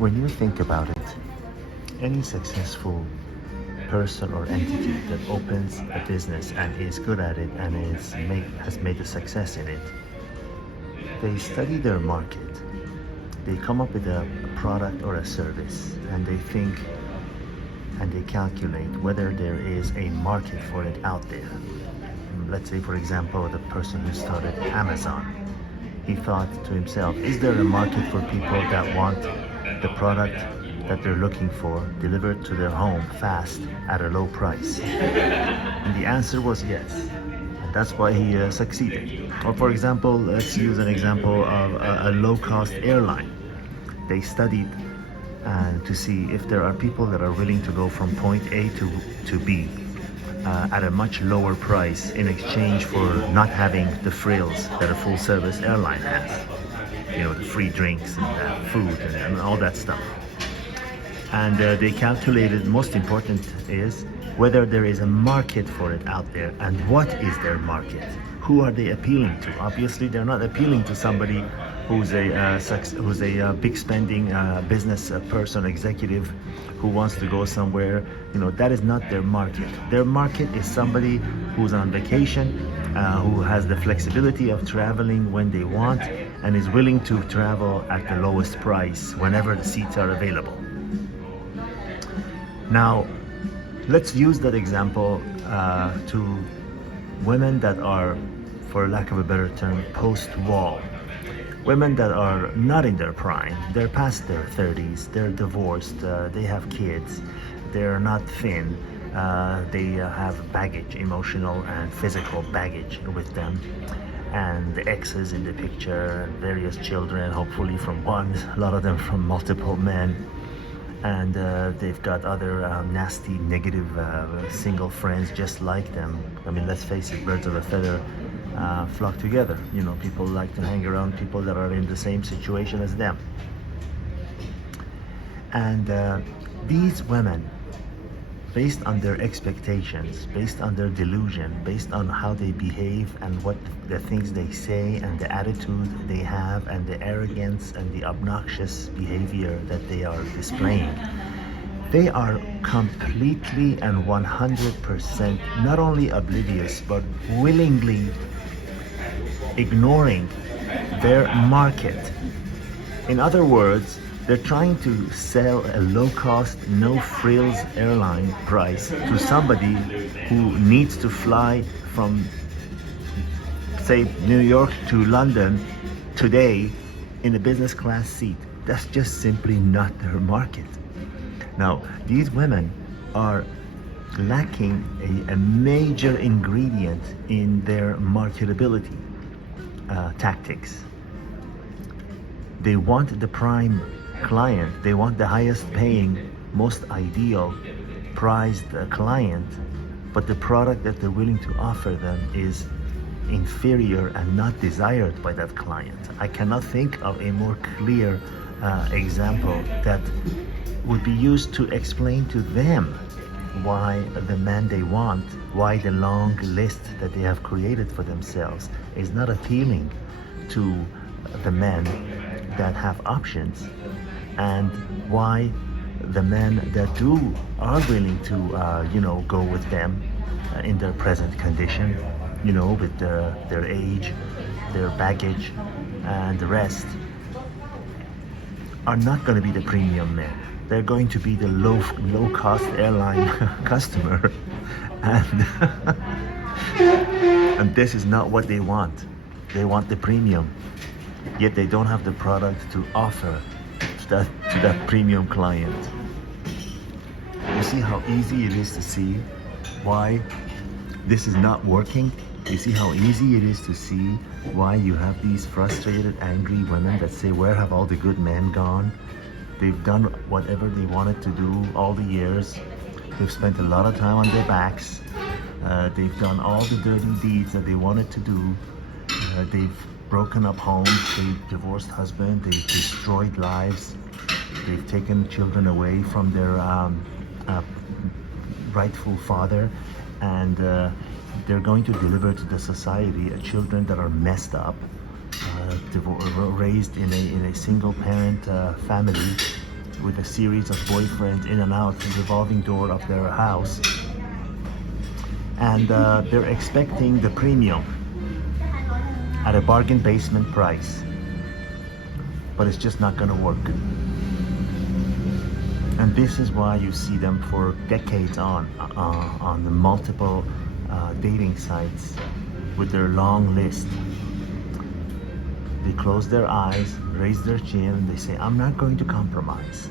When you think about it, any successful person or entity that opens a business and is good at it and has made a success in it, they study their market. They come up with a product or a service, and they think and they calculate whether there is a market for it out there. Let's say, for example, the person who started Amazon. He thought to himself, is there a market for people that want the product that they're looking for delivered to their home fast at a low price? And the answer was yes. And that's why he succeeded. Or for example, let's use an example of a low-cost airline. They studied to see if there are people that are willing to go from point A to B at a much lower price in exchange for not having the frills that a full-service airline has. You know, the free drinks and food and all that stuff. And they calculated, most important is whether there is a market for it out there, and what is their market. Who are they appealing to? Obviously, they're not appealing to somebody who's a big spending business person, executive who wants to go somewhere. You know, that is not their market. Their market is somebody who's on vacation, who has the flexibility of traveling when they want, and is willing to travel at the lowest price whenever the seats are available. Now, let's use that example to women that are, for lack of a better term, post-wall. Women that are not in their prime, they're past their 30s, they're divorced, they have kids, they're not thin, they have baggage, emotional and physical baggage with them, and the exes in the picture, various children, hopefully from one, a lot of them from multiple men, and they've got other nasty, negative single friends just like them. I mean, let's face it, birds of a feather flock together. You know, people like to hang around people that are in the same situation as them. And these women, based on their expectations, based on their delusion, based on how they behave and what the things they say and the attitude they have and the arrogance and the obnoxious behavior that they are displaying, they are completely and 100% not only oblivious but willingly ignoring their market. In other words, they're trying to sell a low-cost, no-frills airline price to somebody who needs to fly from, say, New York to London today in a business class seat. That's just simply not their market. Now, these women are lacking a major ingredient in their marketability tactics. They want the prime client, they want the highest paying, most ideal prized client, but the product that they're willing to offer them is inferior and not desired by that client. I cannot think of a more clear example that would be used to explain to them why the man they want, why the long list that they have created for themselves is not appealing to the men that have options, and why the men that are willing to go with them in their present condition, with their age, their baggage, and the rest, are not going to be the premium men. They're going to be the low-cost airline customer, and and this is not what they want. They want the premium, yet they don't have the product to offer to that premium client. You see how easy it is to see why this is not working? You see how easy it is to see why you have these frustrated, angry women that say, where have all the good men gone? They've done whatever they wanted to do all the years. They've spent a lot of time on their backs. They've done all the dirty deeds that they wanted to do. They've broken up homes, they've divorced husbands, they've destroyed lives, they've taken children away from their rightful father, and they're going to deliver to the society children that are messed up, raised in a single parent family, with a series of boyfriends in and out the revolving door of their house, and they're expecting the premium at a bargain basement price, but it's just not going to work. And this is why you see them for decades on the multiple dating sites with their long list. They close their eyes, raise their chin, and they say, I'm not going to compromise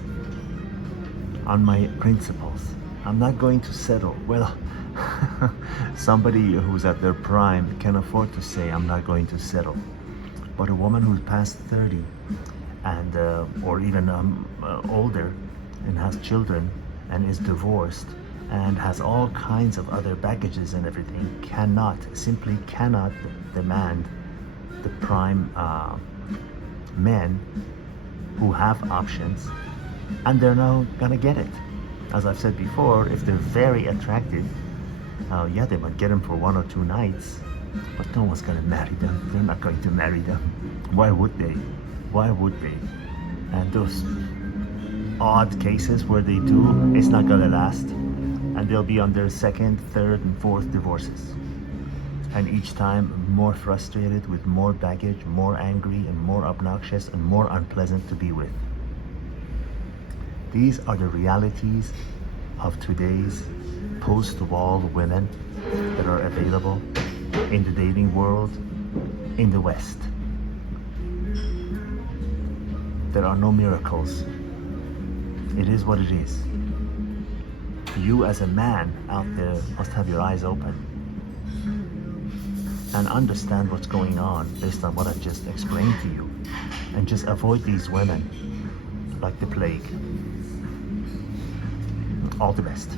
on my principles. I'm not going to settle. Well, somebody who's at their prime can afford to say, I'm not going to settle. But a woman who's past 30 and or even older and has children and is divorced and has all kinds of other baggages and everything simply cannot demand the prime men who have options, and they're not gonna get it. As I've said before, if they're very attractive, yeah, they might get them for 1 or 2 nights, but no one's gonna marry them. They're not going to marry them. Why would they? Why would they? And those odd cases where they do, it's not gonna last, and they'll be on their second, third, and fourth divorces. And each time more frustrated, with more baggage, more angry, and more obnoxious, and more unpleasant to be with. These are the realities of today's post-wall women that are available in the dating world in the West. There are no miracles. It is what it is. You as a man out there must have your eyes open and understand what's going on based on what I've just explained to you, and just avoid these women like the plague. All the best.